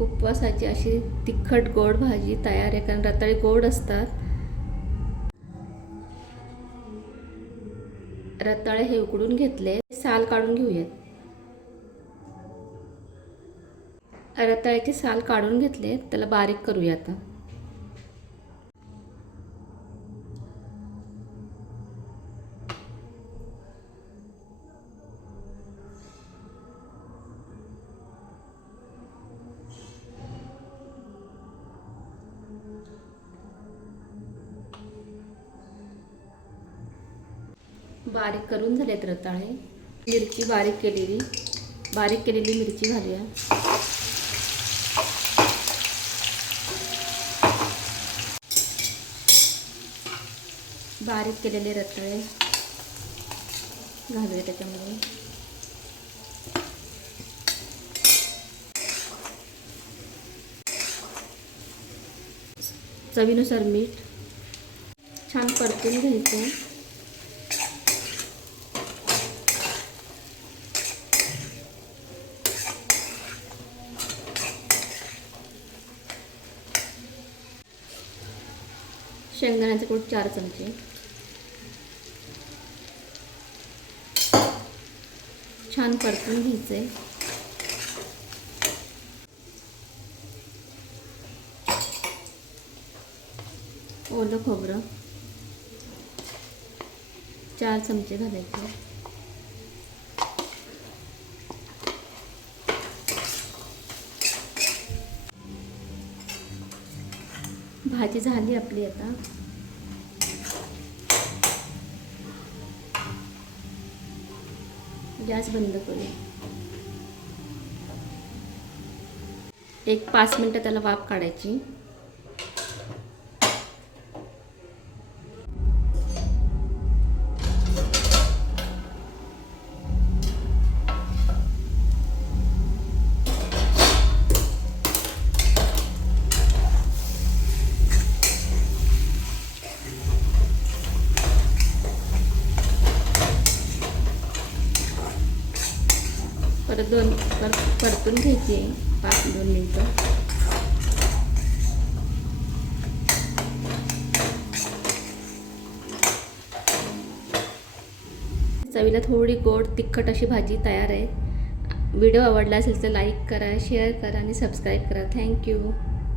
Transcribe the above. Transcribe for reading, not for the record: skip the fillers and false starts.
उपवासाची अशी तिखट गोड भाजी तयार आहे, कारण रताळे गोड असतात. रताळे हे उकडून घेतले, साल काढून घेऊयात. रताळ्याचे साल काढून घेतले, त्याला बारीक करूया आता. बारीक करून झालेत रताळे. मिरची बारीक केलेली मिरची घालूया. बारीक केलेले रताळे घालूया त्याच्यामध्ये. चवीनुसार मीठ. छान परतून घ्यायचं. शेंगदाण्याचे कूट 4 चमचे. छान परतून घ्यायचे. ओलं खोबरं 4 चमचे घालायचे. भाजी झाली आपली आता. गॅस बंद करू. एक 5 मिनिटं त्याला वाफ काढायची. परतून घ्यायची 2 मिनिटं. चवीला थोडी गोड तिखट अशी भाजी तयार आहे. व्हिडिओ आवडला असेल तर लाईक करा, शेअर करा आणि सबस्क्राईब करा. थँक्यू.